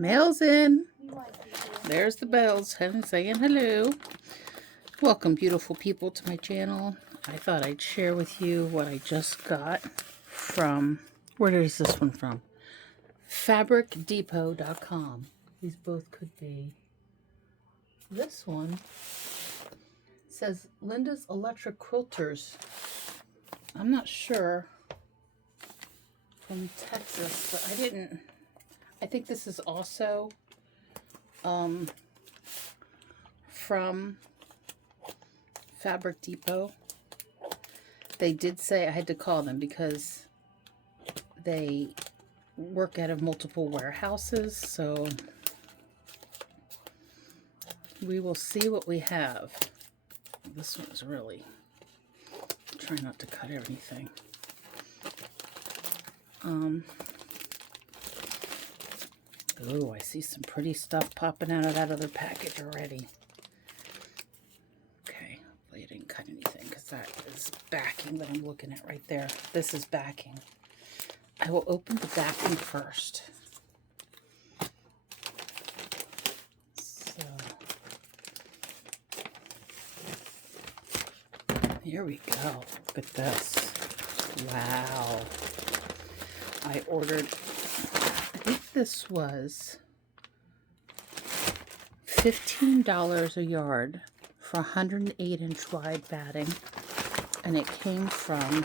Mail's in. There's the bells saying hello. Welcome, beautiful people, to my channel. I thought I'd share with you what I just got from, where is this one from? FabricDepot.com. These both could be. This one says Linda's Electric Quilters. I'm not sure. From Texas, but I think this is also from Fabric Depot. They did say I had to call them because they work out of multiple warehouses, so we will see what we have. This one's really, try not to cut everything. Oh, I see some pretty stuff popping out of that other package already. Okay, hopefully I didn't cut anything because that is backing that I'm looking at right there. This is backing. I will open the backing first. So, here we go. Look at this. Wow. I ordered, I think this was $15 a yard for 108-inch wide batting, and it came from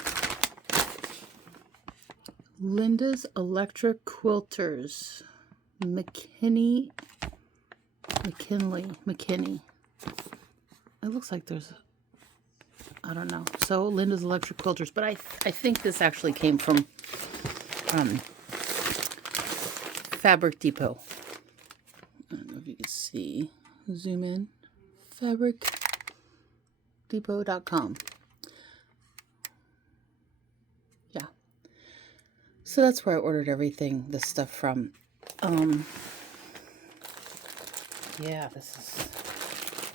Linda's Electric Quilters, McKinney. It looks like there's, I don't know. So Linda's Electric Quilters, but I think this actually came from Fabric Depot. I don't know if you can see. Zoom in. FabricDepot.com. Yeah. So that's where I ordered everything, this stuff from. Yeah, this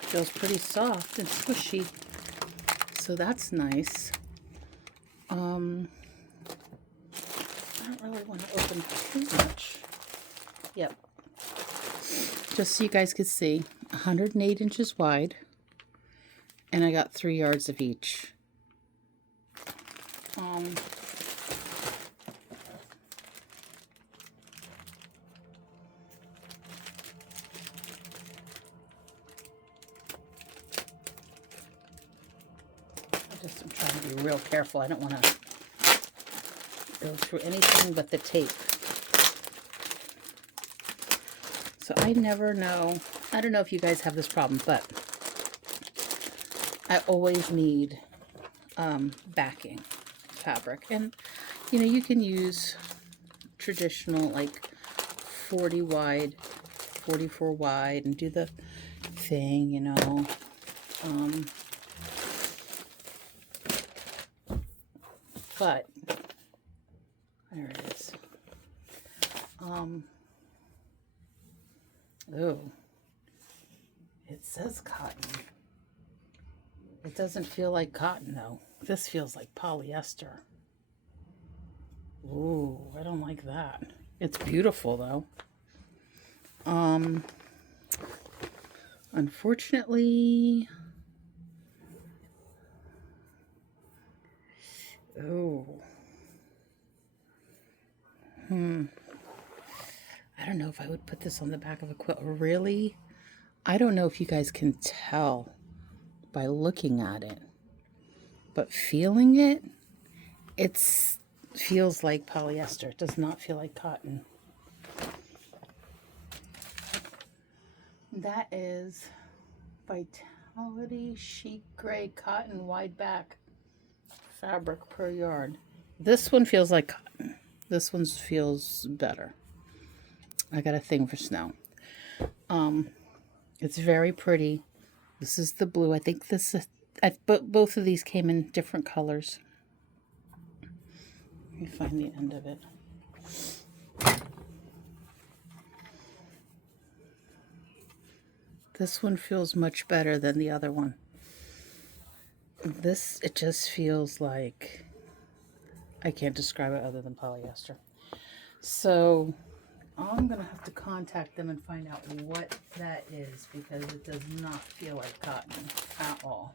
feels pretty soft and squishy. So that's nice. I don't really want to open too much. Yep. Just so you guys could see, 108 inches wide, and I got 3 yards of each. I'm trying to be real careful. I don't want to go through anything but the tape. So I never know. I don't know if you guys have this problem, but I always need backing fabric. And, you know, you can use traditional, like 40 wide, 44 wide, and do the thing, you know. But there it is. Oh, it says cotton. It doesn't feel like cotton though. This feels like polyester. Ooh, I don't like that. It's beautiful though. Unfortunately, oh, I don't know if I would put this on the back of a quilt. Really? I don't know if you guys can tell by looking at it, but feeling it, it feels like polyester. It does not feel like cotton. That is Vitality Chic Gray Cotton Wide Back fabric per yard. This one feels like cotton. This one feels better. I got a thing for snow. It's very pretty. This is the blue. I think this is, both of these came in different colors. Let me find the end of it. This one feels much better than the other one. This, it just feels like, I can't describe it other than polyester. So I'm going to have to contact them and find out what that is, because it does not feel like cotton at all.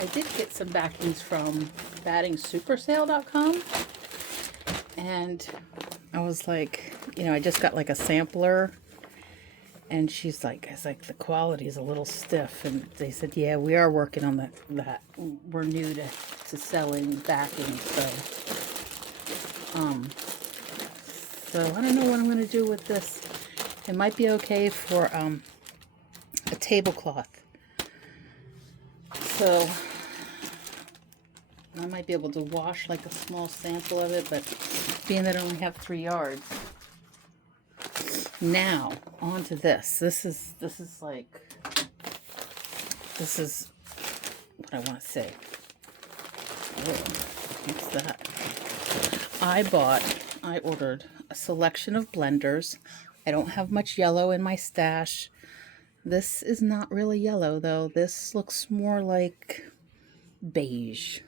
I did get some backings from battingsupersale.com, and I was like, you know, I just got like a sampler, and she's like, it's like the quality is a little stiff, and they said, yeah, we are working on that. We're new to selling backing, so I don't know what I'm going to do with this. It might be okay for a tablecloth. So I might be able to wash like a small sample of it, but being that I only have 3 yards. Now, on to this. This is what I want to say. Oh, what's that? I ordered a selection of blenders. I don't have much yellow in my stash. This is not really yellow, though. This looks more like beige.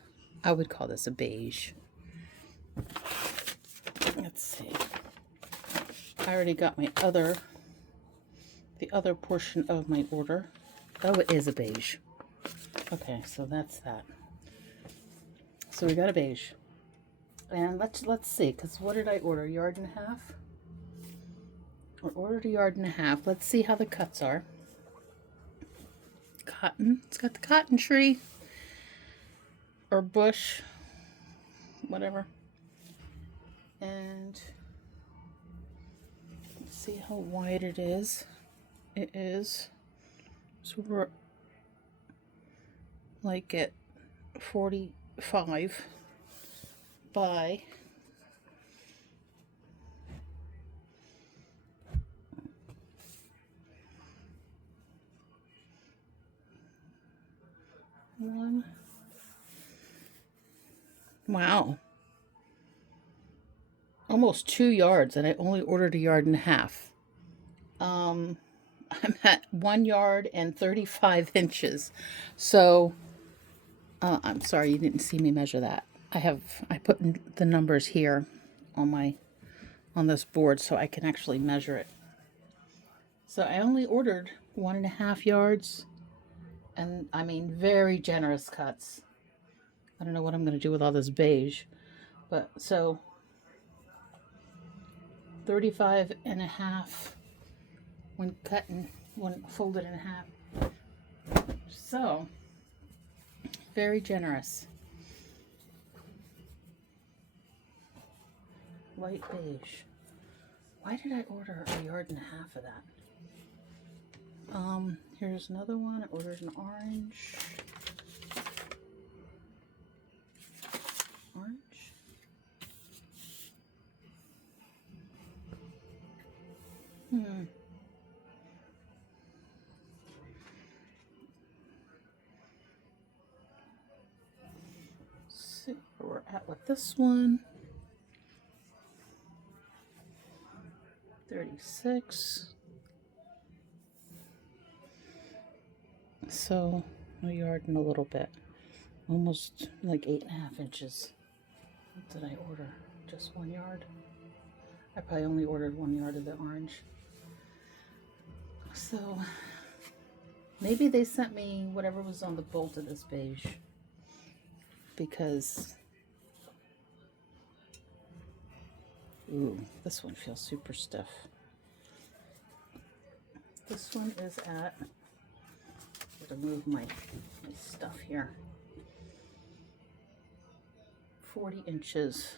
I would call this a beige. Let's see. I already got the other portion of my order. Oh, it is a beige. Okay, so that's that. So we got a beige. And let's see, because what did I order? 1.5 yards? I ordered 1.5 yards. Let's see how the cuts are. Cotton. It's got the cotton tree. Or bush. Whatever. And let's see how wide it is. It is. So we're like at 45 by 1. Wow. Almost 2 yards, and I only ordered 1.5 yards. I'm at 1 yard and 35 inches. So, I'm sorry you didn't see me measure that. I put the numbers here on this board so I can actually measure it. So I only ordered 1.5 yards, and I mean very generous cuts. I don't know what I'm going to do with all this beige, but so 35.5 when folded in half. So very generous. Light beige. Why did I order 1.5 yards of that? Here's another one. I ordered an orange. See where we're at with this one. 36. So 1 yard and a little bit. Almost like 8.5 inches. What did I order? Just 1 yard? I probably only ordered 1 yard of the orange. So maybe they sent me whatever was on the bolt of this beige, because ooh, this one feels super stiff. This one is at, I'm gonna move my stuff here, 40 inches.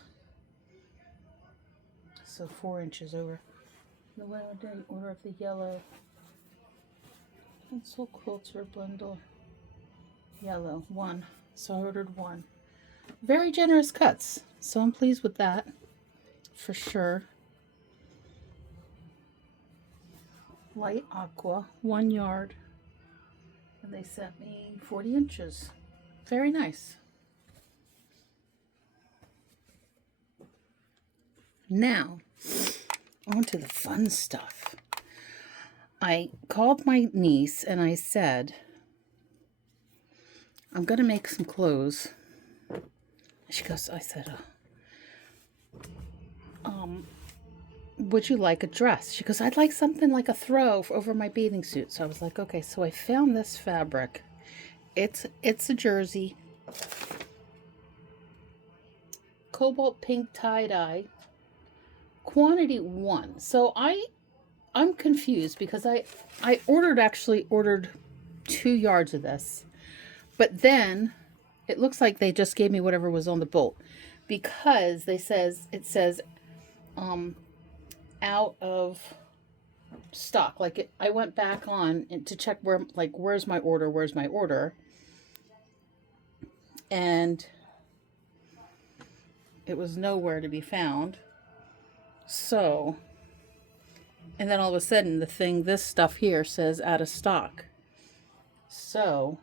So 4 inches over. The one I didn't order of the yellow pencil quilter blender. Yellow, 1. So I ordered 1. Very generous cuts. So I'm pleased with that. For sure. Light aqua, 1 yard. And they sent me 40 inches. Very nice. Now, on to the fun stuff. I called my niece and I said, I'm going to make some clothes She goes, I said, would you like a dress? She goes, I'd like something like a throw over my bathing suit. So I was like, okay. So I found this fabric. It's a jersey. Cobalt pink tie-dye. Quantity 1. So I'm confused because I actually ordered 2 yards of this. But then it looks like they just gave me whatever was on the bolt, because it says out of stock. Like I went back on to check where's my order, and it was nowhere to be found. So, and then all of a sudden this stuff here says out of stock. So,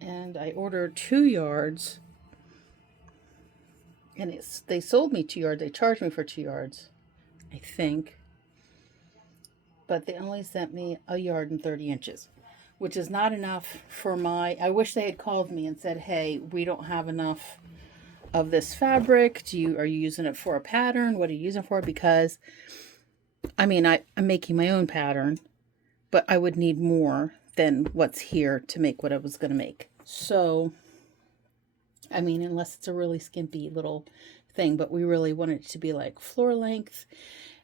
and I ordered 2 yards, and they sold me 2 yards. They charged me for 2 yards, I think. But they only sent me 1 yard and 30 inches, which is not enough for I wish they had called me and said, hey, we don't have enough of this fabric. Are you using it for a pattern? What are you using it for? Because, I mean, I'm making my own pattern, but I would need more than what's here to make what I was going to make. So, I mean, unless it's a really skimpy little thing, but we really wanted it to be like floor length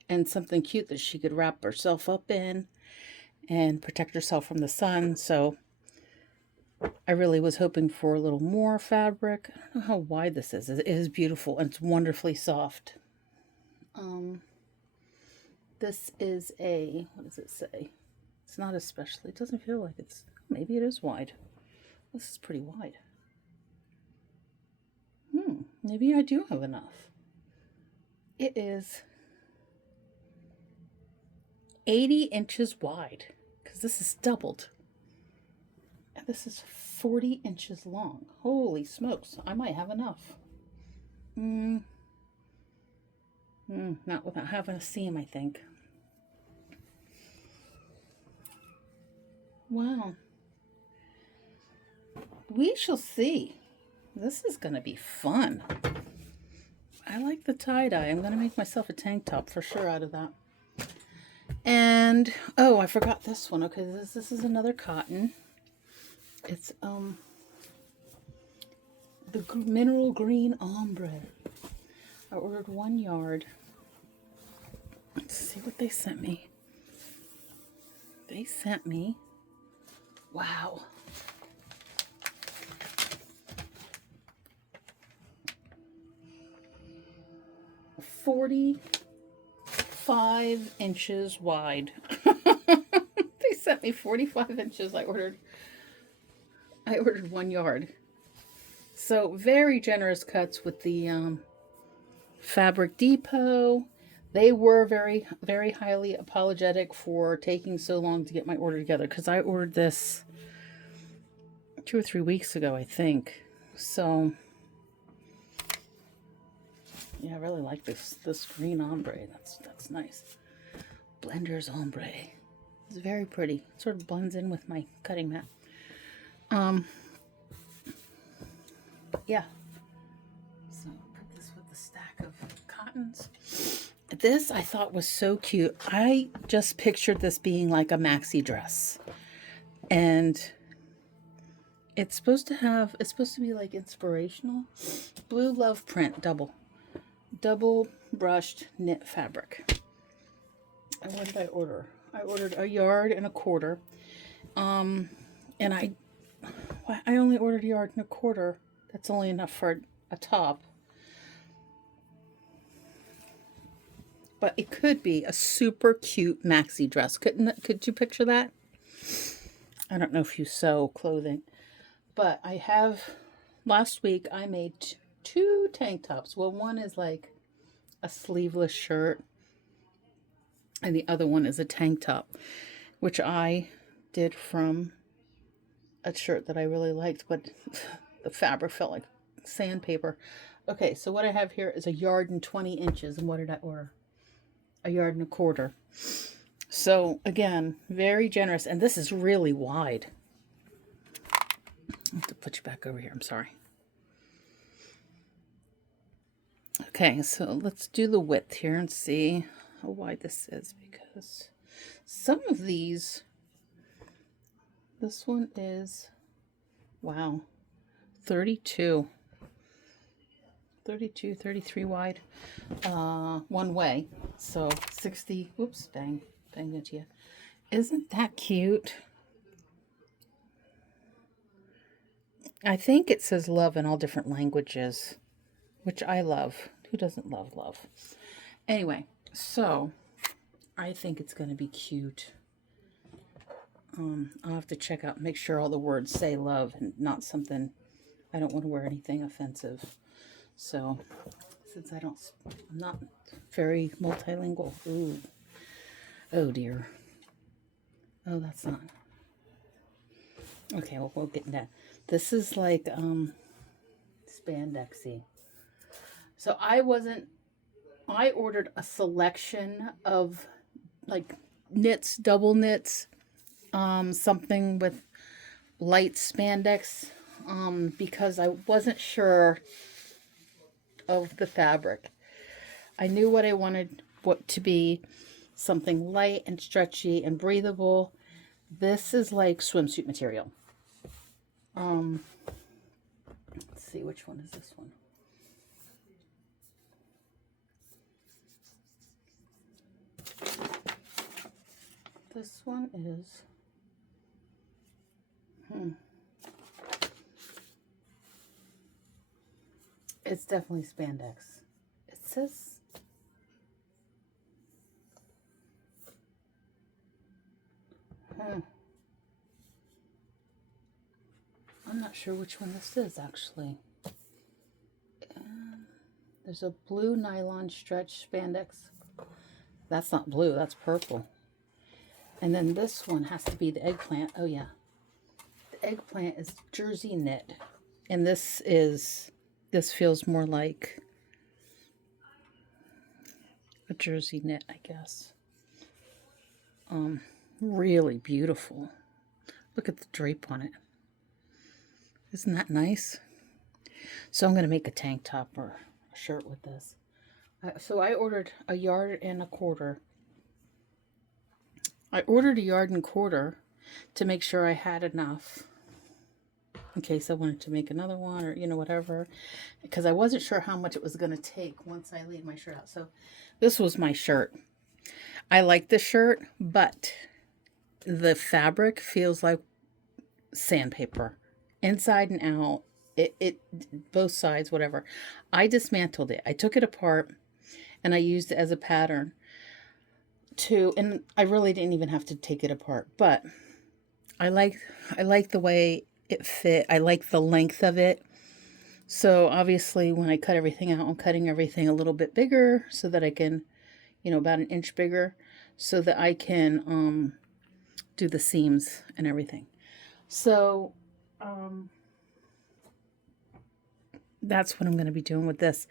and something cute that she could wrap herself up in and protect herself from the sun. So I really was hoping for a little more fabric. I don't know how wide this is. It is beautiful, and it's wonderfully soft. This is what does it say? It's not especially, it doesn't feel like maybe it is wide. This is pretty wide. Maybe I do have enough. It is 80 inches wide, because this is doubled. And this is 40 inches long. Holy smokes, I might have enough. Not without having a seam, I think. Wow. We shall see. This is going to be fun. I like the tie-dye. I'm going to make myself a tank top for sure out of that. And, oh, I forgot this one. Okay, this is another cotton. It's, the mineral green ombre. I ordered 1 yard. Let's see what they sent me. They sent me, wow, 45 inches wide. They sent me 45 inches. I ordered 1 yard. So very generous cuts with the Fabric Depot. They were very, very highly apologetic for taking so long to get my order together, because I ordered this 2 or 3 weeks ago, I think. So yeah, I really like this green ombre. That's nice. Blender's ombre. It's very pretty. It sort of blends in with my cutting mat. Yeah. So put this with the stack of cottons. This I thought was so cute. I just pictured this being like a maxi dress. And it's supposed to be like inspirational. Blue Love print, double brushed knit fabric. And what did I order? I ordered 1 yard and 1/4. And I only ordered 1 yard and 1/4. That's only enough for a top. But it could be a super cute maxi dress. Could you picture that? I don't know if you sew clothing, but last week I made 2 tank tops. Well, one is like a sleeveless shirt, and the other one is a tank top, which I did from a shirt that I really liked, but the fabric felt like sandpaper. Okay, so what I have here is 1 yard and 20 inches. And what did I order? 1 yard and 1/4. So again, very generous. And this is really wide. I have to put you back over here. I'm sorry. Okay, so let's do the width here and see how wide this is, because some of these, this one is, wow, 32, 32, 33 wide, one way. So 60, whoops, bang into you. Isn't that cute? I think it says love in all different languages, which I love. Who doesn't love love? Anyway, so I think it's going to be cute. I'll have to check out, make sure all the words say love and not something, I don't want to wear anything offensive. So, since I'm not very multilingual. Ooh. Oh dear. Oh, that's not. Okay, well, we'll get into that. This is like, spandexy. So I ordered a selection of like knits, double knits, something with light spandex, because I wasn't sure of the fabric. I knew what I wanted to be something light and stretchy and breathable. This is like swimsuit material. Let's see, which one is this one? This one is, it's definitely spandex. It says, I'm not sure which one this is actually. There's a blue nylon stretch spandex. That's not blue, that's purple. And then this one has to be the eggplant. Oh yeah. The eggplant is jersey knit. And this feels more like a jersey knit, I guess. Really beautiful. Look at the drape on it. Isn't that nice? So I'm going to make a tank top or a shirt with this. So I ordered 1.25 yards. I ordered 1.25 yards to make sure I had enough in case I wanted to make another one or, whatever. Because I wasn't sure how much it was going to take once I laid my shirt out. So this was my shirt. I like the shirt, but the fabric feels like sandpaper. Inside and out. It both sides, whatever. I dismantled it. I took it apart and I used it as a pattern and I really didn't even have to take it apart, but I like the way it fit. I like the length of it. So obviously when I cut everything out, I'm cutting everything a little bit bigger so that I can, about 1 inch bigger, so that I can do the seams and everything. So that's what I'm going to be doing with this.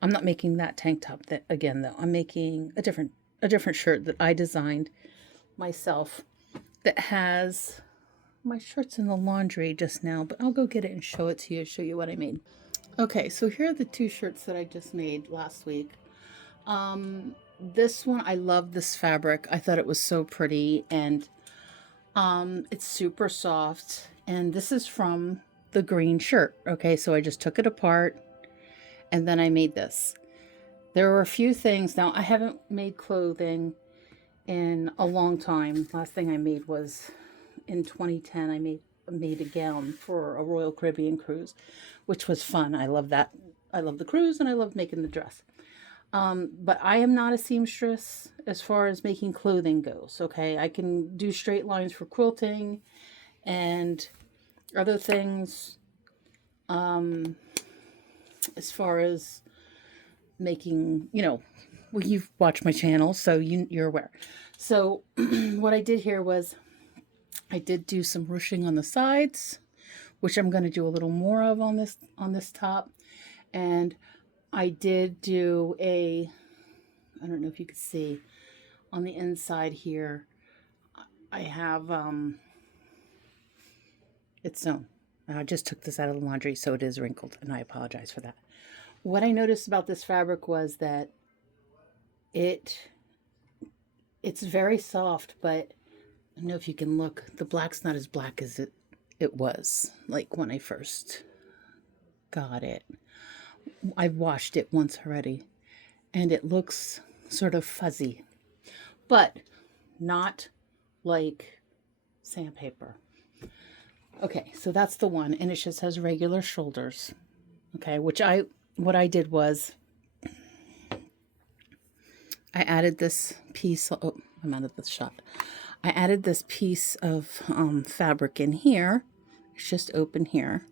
I'm not making that tank top again though. I'm making a different shirt that I designed myself that has, my shirt's in the laundry just now, but I'll go get it and show it to you, show you what I made. Okay, so here are the 2 shirts that I just made last week. This one, I love this fabric. I thought it was so pretty, and it's super soft, and this is from the green shirt. Okay, so I just took it apart and then I made this. There were a few things. Now, I haven't made clothing in a long time. Last thing I made was in 2010. I made a gown for a Royal Caribbean cruise, which was fun. I love that. I love the cruise and I love making the dress. But I am not a seamstress as far as making clothing goes. Okay, I can do straight lines for quilting and other things. As far as making, well, you've watched my channel, so you're aware. So what I did here was I did do some ruching on the sides, which I'm going to do a little more of on this top. And I did do I don't know if you can see on the inside here, I have, it's sewn. I just took this out of the laundry, so it is wrinkled, and I apologize for that. What I noticed about this fabric was that it's very soft, but I don't know if you can look. The black's not as black as it was, like when I first got it. I've washed it once already, and it looks sort of fuzzy, but not like sandpaper. Okay, so that's the one, and it just has regular shoulders. Okay, what I did was I added this piece. Oh, I'm out of the shot. I added this piece of fabric in here. It's just open here,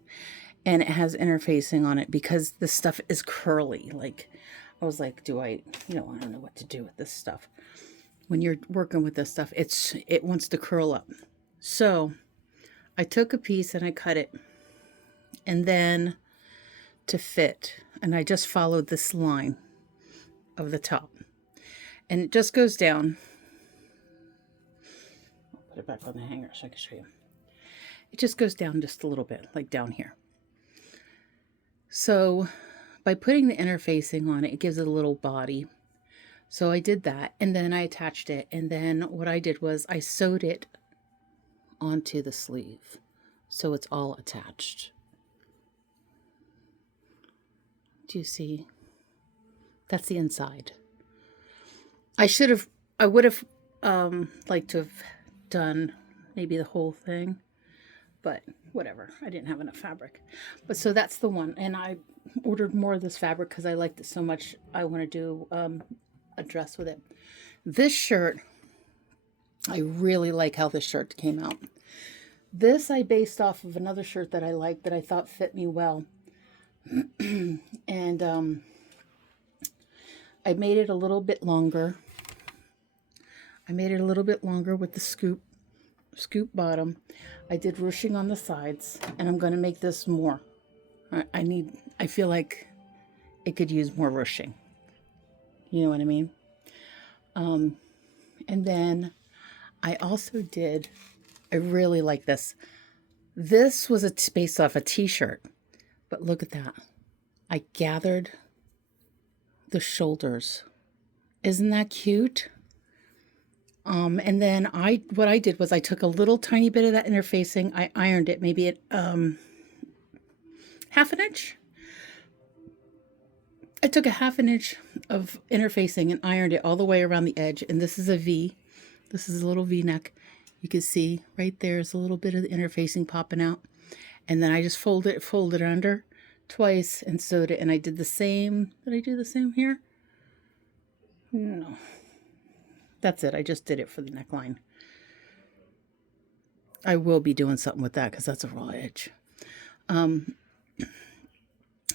and it has interfacing on it because this stuff is curly. Like, I was like, I don't know what to do with this stuff. When you're working with this stuff, it wants to curl up. So I took a piece and I cut it, and then to fit, and I just followed this line of the top, and it just goes down. I'll put it back on the hanger so I can show you. It just goes down just a little bit, like down here. So by putting the interfacing on it, it gives it a little body. So I did that, and then I attached it, and then what I did was I sewed it onto the sleeve, so it's all attached. Do you see? That's the inside. I would have liked to have done maybe the whole thing, but whatever. I didn't have enough fabric. But so that's the one, and I ordered more of this fabric because I liked it so much. I want to do a dress with it. This shirt, I really like how this shirt came out. This I based off of another shirt that I liked that I thought fit me well. And I made it a little bit longer. I made it a little bit longer with the scoop bottom. I did ruching on the sides, and I'm going to make this more. I feel like it could use more ruching. You know what I mean? And then I also I really like this. This was based off a t-shirt, but look at that. I gathered the shoulders. Isn't that cute? And then what I did was I took a little tiny bit of that interfacing. I ironed it, maybe at half an inch. I took a half an inch of interfacing and ironed it all the way around the edge. And this is a V. This is a little V-neck. You can see right there's a little bit of the interfacing popping out. And then I just folded it under twice and sewed it. And I did the same. Did I do the same here? No. That's it. I just did it for the neckline. I will be doing something with that because that's a raw edge.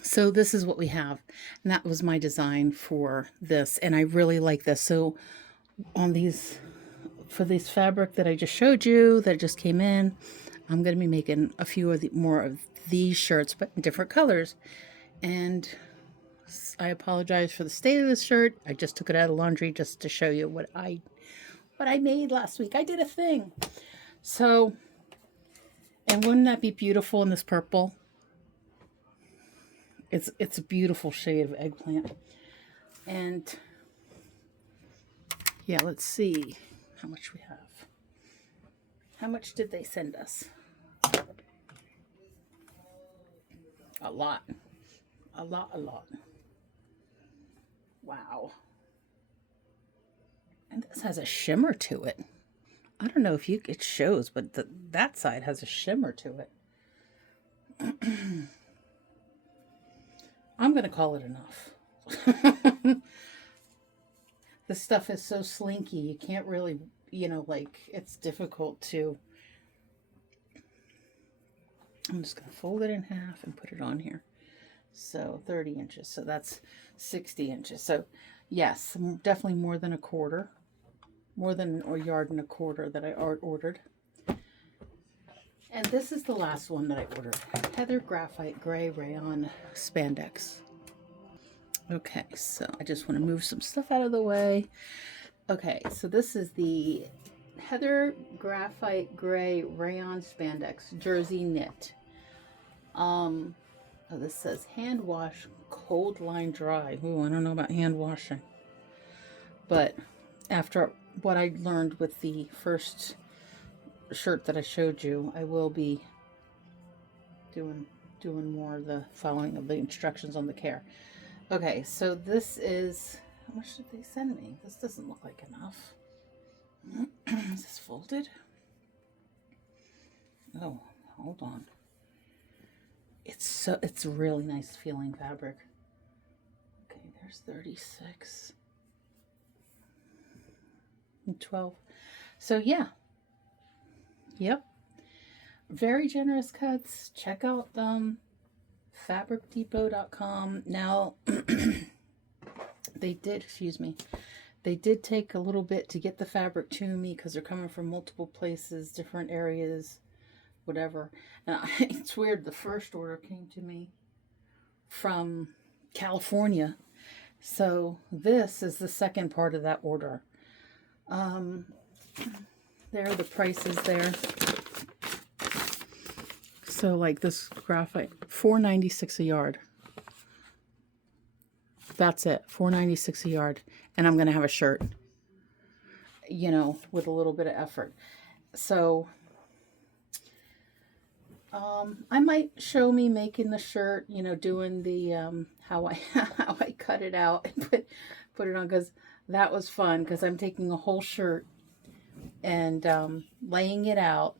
So this is what we have. And that was my design for this. And I really like this. So for this fabric that I just showed you, that just came in, I'm going to be making a few more of these shirts, but in different colors. And I apologize for the state of this shirt. I just took it out of laundry just to show you what I made last week. I did a thing. So, and wouldn't that be beautiful in this purple? It's a beautiful shade of eggplant. And yeah, let's see how much we have. How much did they send us? A lot. A lot. Wow. And this has a shimmer to it. I don't know if it shows, but that side has a shimmer to it. I'm going to call it enough. This stuff is so slinky. You can't really, it's difficult to. I'm just going to fold it in half and put it on here. So 30 inches. So that's 60 inches. So yes, definitely more than a quarter. More than a yard and a quarter that I ordered. And this is the last one that I ordered. Heather Graphite Gray Rayon Spandex. Okay, so I just want to move some stuff out of the way. Okay, so this is the Heather Graphite Gray Rayon Spandex Jersey Knit. Oh, this says hand wash, cold line dry. Ooh, I don't know about hand washing. But after what I learned with the first shirt that I showed you, I will be doing more of the following of the instructions on the care. Okay, so this is, how much did they send me? This doesn't look like enough. Is this folded? Oh, hold on. It's really nice feeling fabric. Okay, there's 36 and 12. So yeah. Yep. Very generous cuts. Check out fabricdepot.com. Now they did take a little bit to get the fabric to me because they're coming from multiple places, different areas, whatever. And it's weird, the first order came to me from California, so this is the second part of that order. There are the prices there. So like this graphite, $4.96 a yard. That's it, $4.96 a yard. And I'm going to have a shirt, you know, with a little bit of effort. So I might show me making the shirt, you know, doing the how I cut it out and put it on, because that was fun, because I'm taking a whole shirt and laying it out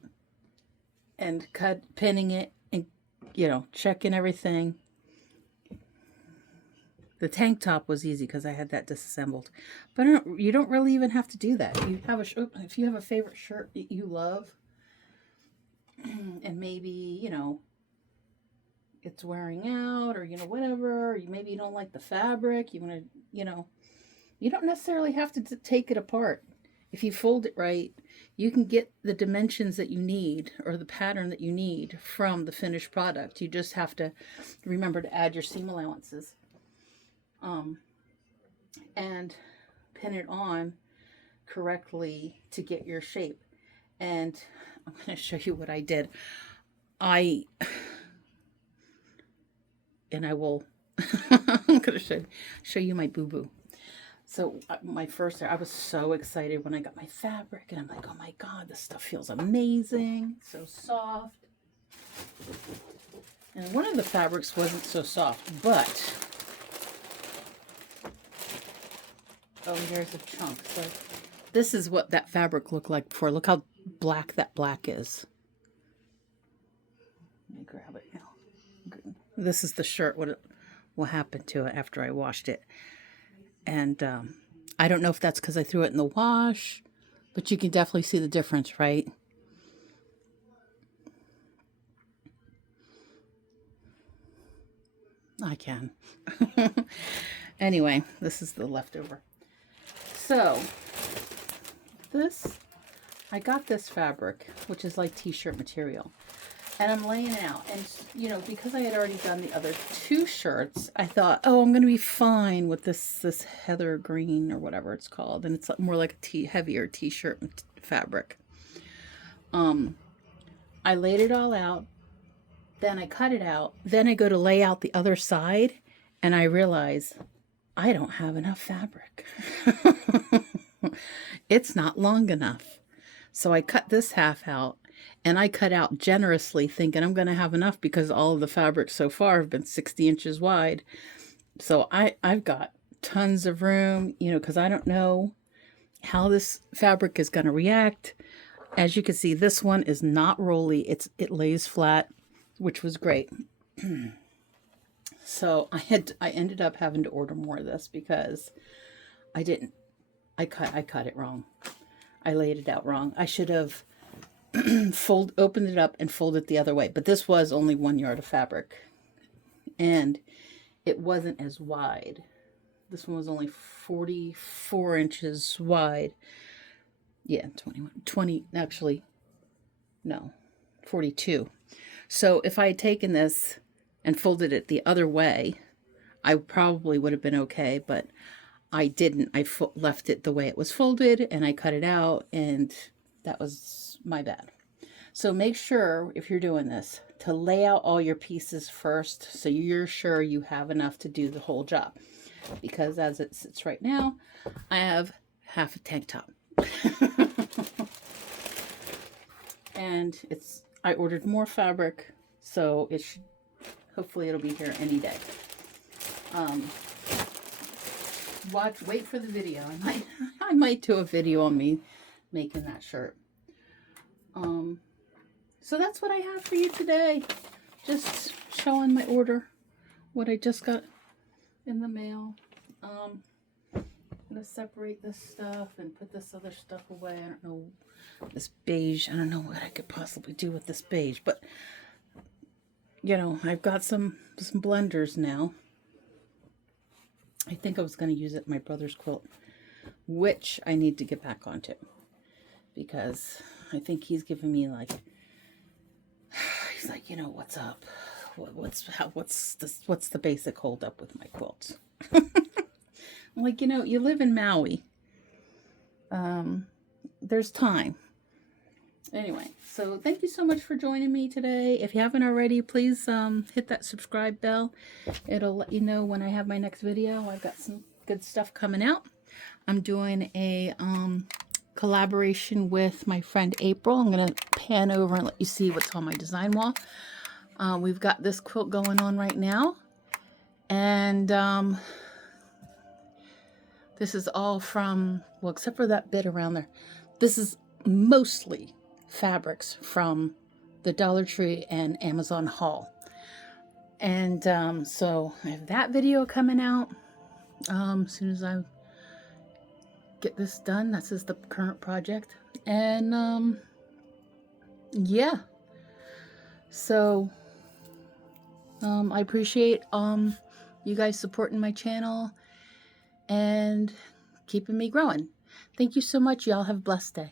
and pinning it and, you know, checking everything. The tank top was easy because I had that disassembled, but you don't really even have to do that. If you have a favorite shirt that you love, and maybe, you know, it's wearing out, or, you know, whatever, maybe you don't like the fabric, you want to, you know, you don't necessarily have to take it apart. If you fold it right, you can get the dimensions that you need or the pattern that you need from the finished product. You just have to remember to add your seam allowances. And pin it on correctly to get your shape. And I'm going to show you what I did. I will I'm going to show you my boo-boo. So I was so excited when I got my fabric, and I'm like, oh my God, this stuff feels amazing. So soft. And one of the fabrics wasn't so soft, but oh, there's a chunk. So this is what that fabric looked like before. Look how black that black is. Let me grab it now. This is the shirt, what happened to it after I washed it. And I don't know if that's because I threw it in the wash, but you can definitely see the difference, right? I can. Anyway, this is the leftover. So I got this fabric, which is like t-shirt material, and I'm laying it out. And, you know, because I had already done the other two shirts, I thought, oh, I'm going to be fine with this heather green or whatever it's called. And it's more like a heavier t-shirt fabric. I laid it all out. Then I cut it out. Then I go to lay out the other side, and I realize I don't have enough fabric. It's not long enough. So I cut this half out, and I cut out generously, thinking I'm going to have enough because all of the fabrics so far have been 60 inches wide. So I've got tons of room, you know, because I don't know how this fabric is going to react. As you can see, this one is not rolly. It lays flat, which was great. So I ended up having to order more of this because I cut it wrong. I laid it out wrong. I should have opened it up and folded it the other way. But this was only 1 yard of fabric, and it wasn't as wide. This one was only 44 inches wide. Yeah, 20, actually, no, 42. So if I had taken this and folded it the other way, I probably would have been okay, but I didn't. I left it the way it was folded, and I cut it out, and that was my bad. So make sure, if you're doing this, to lay out all your pieces first so you're sure you have enough to do the whole job. Because as it sits right now, I have half a tank top. And I ordered more fabric, so hopefully it'll be here any day. Wait for the video. I might do a video on me making that shirt. So that's what I have for you today. Just showing my order, what I just got in the mail. I'm gonna separate this stuff and put this other stuff away. I don't know, this beige, I don't know what I could possibly do with this beige, but you know, I've got some blenders now. I think I was going to use it in my brother's quilt, which I need to get back onto, because I think he's giving me like, he's like, you know, what's up? What's the basic hold up with my quilts? I'm like, you know, you live in Maui. There's time. Anyway, so thank you so much for joining me today. If you haven't already, please hit that subscribe bell. It'll let you know when I have my next video. I've got some good stuff coming out. I'm doing a collaboration with my friend April. I'm going to pan over and let you see what's on my design wall. We've got this quilt going on right now. And this is all from, well, except for that bit around there. This is mostly fabrics from the Dollar Tree and Amazon haul. And so I have that video coming out as soon as I get this done. This is the current project. And yeah, so I appreciate you guys supporting my channel and keeping me growing. Thank you so much. Y'all have a blessed day.